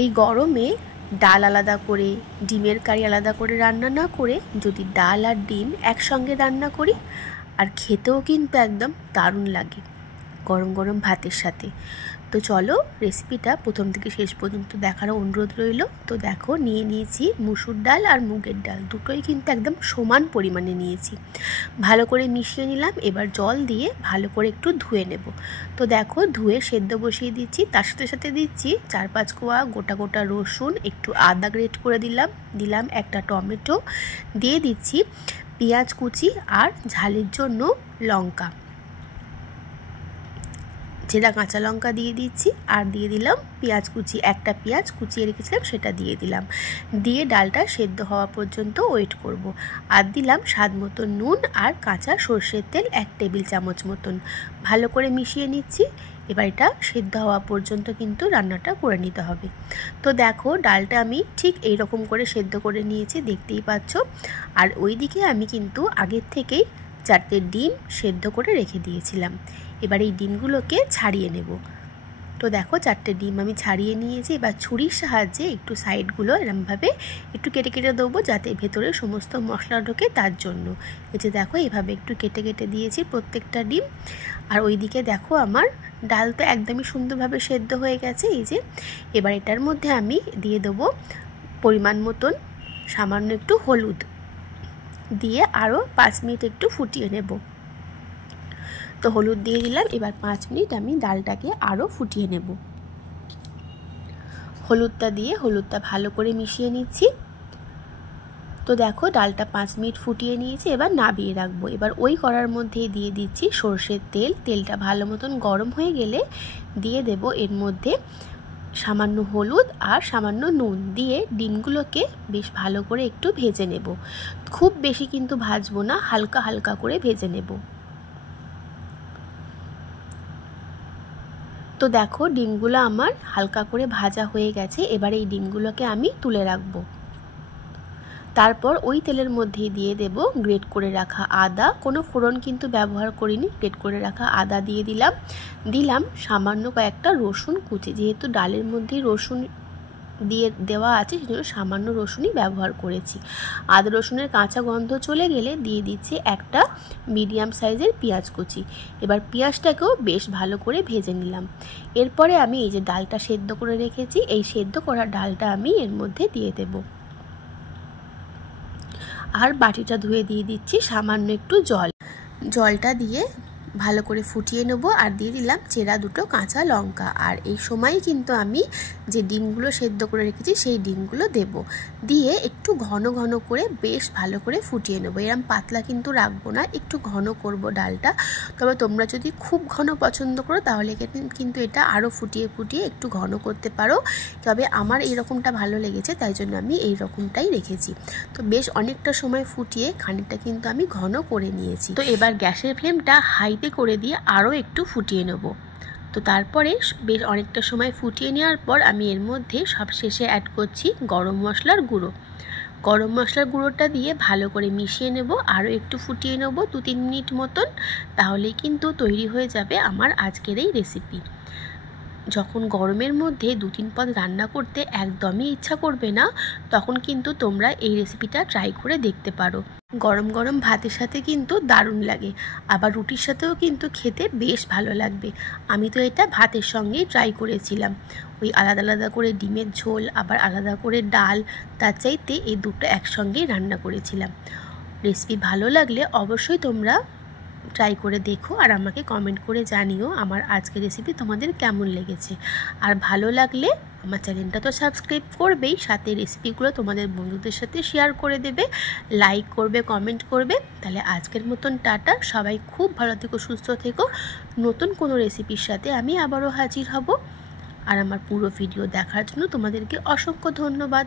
এই গরমে ডাল আলাদা করে, ডিমের কারি আলাদা করে রান্না না করে যদি ডাল আর ডিম একসঙ্গে রান্না করি, আর খেতেও কিন্তু একদম দারুণ লাগে গরম গরম ভাতের সাথে। তো চলো রেসিপিটা প্রথম থেকে শেষ পর্যন্ত দেখার অনুরোধ রইল। তো দেখো, নিয়ে নিয়েছি মুসুর ডাল আর মুগের ডাল, দুটোই কিন্তু একদম সমান পরিমাণে নিয়েছি। ভালো করে মিশিয়ে নিলাম। এবার জল দিয়ে ভালো করে একটু ধুয়ে নেব। তো দেখো, ধুয়ে সেদ্ধ বসিয়ে দিচ্ছি। তার সাথে সাথে দিচ্ছি 4-5 কোয়া গোটা গোটা রসুন, একটু আদা গ্রেট করে দিলাম একটা টমেটো, দিয়ে দিচ্ছি পেঁয়াজ কুচি আর ঝালের জন্য লঙ্কা, চেরা কাঁচা লঙ্কা দিয়ে দিচ্ছি, আর দিয়ে দিলাম পেঁয়াজ কুচি, একটা পেঁয়াজ কুচিয়ে রেখেছিলাম সেটা দিয়ে দিলাম। দিয়ে ডালটা সেদ্ধ হওয়া পর্যন্ত ওয়েট করব। আর দিলাম স্বাদ মতো নুন আর কাঁচা সর্ষের তেল 1 টেবিল চামচ মতন। ভালো করে মিশিয়ে নিচ্ছি। এবার এটা সেদ্ধ হওয়া পর্যন্ত কিন্তু রান্নাটা করে নিতে হবে। তো দেখো, ডালটা আমি ঠিক এই রকম করে সেদ্ধ করে নিয়েছি, দেখতেই পাচ্ছ। আর ওইদিকে আমি কিন্তু আগের থেকেই 4টে ডিম সেদ্ধ করে রেখে দিয়েছিলাম। এবার এই ডিমগুলোকে ছাড়িয়ে নেব। তো দেখো, 4টে ডিম আমি ছাড়িয়ে নিয়েছি। এবার ছুরির সাহায্যে একটু সাইডগুলো এরমভাবে একটু কেটে কেটে দেবো, যাতে ভেতরে সমস্ত মশলা ঢোকে তার জন্য। এই যে দেখো, এইভাবে একটু কেটে কেটে দিয়েছি প্রত্যেকটা ডিম। আর ওইদিকে দেখো, আমার ডাল তো একদমই সুন্দরভাবে সেদ্ধ হয়ে গেছে। এই যে, এবার এটার মধ্যে আমি দিয়ে দেবো পরিমাণ মতন সামান্য একটু হলুদ, দিয়ে আরও 5 মিনিট একটু ফুটিয়ে নেব। তো হলুদ দিয়ে দিলাম। এবার 5 মিনিট আমি ডালটাকে আরও ফুটিয়ে নেব। হলুদটা ভালো করে মিশিয়ে নিচ্ছি। তো দেখো, ডালটা 5 মিনিট ফুটিয়ে নিয়েছি। এবার নাবিয়ে রাখবো। এবার ওই কড়ার মধ্যে দিয়ে দিচ্ছি সর্ষের তেল। তেলটা ভালো মতন গরম হয়ে গেলে দিয়ে দেব এর মধ্যে সামান্য হলুদ আর সামান্য নুন, দিয়ে ডিমগুলোকে বেশ ভালো করে একটু ভেজে নেব। খুব বেশি কিন্তু ভাজবো না, হালকা হালকা করে ভেজে নেব। তো দেখো, ডিমগুলো আমার হালকা করে ভাজা হয়ে গেছে। এবার এই ডিমগুলোকে আমি তুলে রাখবো। তারপর ওই তেলের মধ্যে দিয়ে দেব গ্রেট করে রাখা আদা, কোনো ফোড়ন কিন্তু ব্যবহার করিনি, গ্রেট করে রাখা আদা দিয়ে দিলাম সামান্য কয়েকটা রসুন কুচি। যেহেতু ডালের মধ্যেই রসুন দেওয়া আছে, সেজন্য সামান্য রসুনই ব্যবহার করেছি। আদা রসুনের কাঁচা গন্ধ চলে গেলে দিয়ে দিচ্ছি একটা মিডিয়াম সাইজের পেঁয়াজ কুচি। এবার পেঁয়াজটাকেও বেশ ভালো করে ভেজে নিলাম। এরপরে আমি এই যে ডালটা সেদ্ধ করে রেখেছি, এই সেদ্ধ করা ডালটা আমি এর মধ্যে দিয়ে দেব। আর বাটিটা ধুয়ে দিয়ে দিচ্ছি সামান্য একটু জলটা দিয়ে ভালো করে ফুটিয়ে নেব। আর দিয়ে দিলাম চেরা 2টো কাঁচা লঙ্কা। আর এই সময় কিন্তু আমি যে ডিমগুলো সেদ্ধ করে রেখেছি সেই ডিমগুলো দেব, দিয়ে একটু ঘন ঘন করে বেশ ভালো করে ফুটিয়ে নেব। এরম পাতলা কিন্তু রাখবো না, একটু ঘন করব ডালটা। তবে তোমরা যদি খুব ঘন পছন্দ করো তাহলে কিন্তু এটা আরও ফুটিয়ে ফুটিয়ে একটু ঘন করতে পারো। তবে আমার এইরকমটা ভালো লেগেছে, তাই জন্য আমি এই রকমটাই রেখেছি। তো বেশ অনেকটা সময় ফুটিয়ে খানিকটা কিন্তু আমি ঘন করে নিয়েছি। তো এবার গ্যাসের ফ্লেমটা হাইতে করে দিয়ে আরও একটু ফুটিয়ে নেব। তো তারপরে বেশ অনেকটা সময় ফুটিয়ে নেওয়ার পর আমি এর মধ্যে সবশেষে অ্যাড করছি গরম মশলার গুঁড়োটা দিয়ে ভালো করে মিশিয়ে নেব। আরও একটু ফুটিয়ে নেব 2-3 মিনিট মতন। তাহলেই কিন্তু তৈরি হয়ে যাবে আমার আজকের এই রেসিপি। যখন গরমের মধ্যে 2-3 পদ রান্না করতে একদমই ইচ্ছা করবে না, তখন কিন্তু তোমরা এই রেসিপিটা ট্রাই করে দেখতে পারো। গরম গরম ভাতের সাথে কিন্তু দারুণ লাগে, আবার রুটির সাথেও কিন্তু খেতে বেশ ভালো লাগবে। আমি তো এটা ভাতের সঙ্গেই ট্রাই করেছিলাম। ওই আলাদা আলাদা করে ডিমের ঝোল, আবার আলাদা করে ডাল, তার চাইতে এই দুটো একসঙ্গেই রান্না করেছিলাম। রেসিপি ভালো লাগলে অবশ্যই তোমরা ট্রাই করে দেখো, আর আমাকে কমেন্ট করে জানিও আমার আজকের রেসিপি তোমাদের কেমন লেগেছে। আর ভালো লাগলে আমার চ্যানেলটা তো সাবস্ক্রাইব করবেই, সাথে রেসিপিগুলো তোমাদের বন্ধুদের সাথে শেয়ার করে দেবে, লাইক করবে, কমেন্ট করবে। তাহলে আজকের মতন টাটা, সবাই খুব ভালো থেকো, সুস্থ থেকো। নতুন কোনো রেসিপির সাথে আমি আবারও হাজির হব। আর আমার পুরো ভিডিও দেখার জন্য তোমাদেরকে অসংখ্য ধন্যবাদ।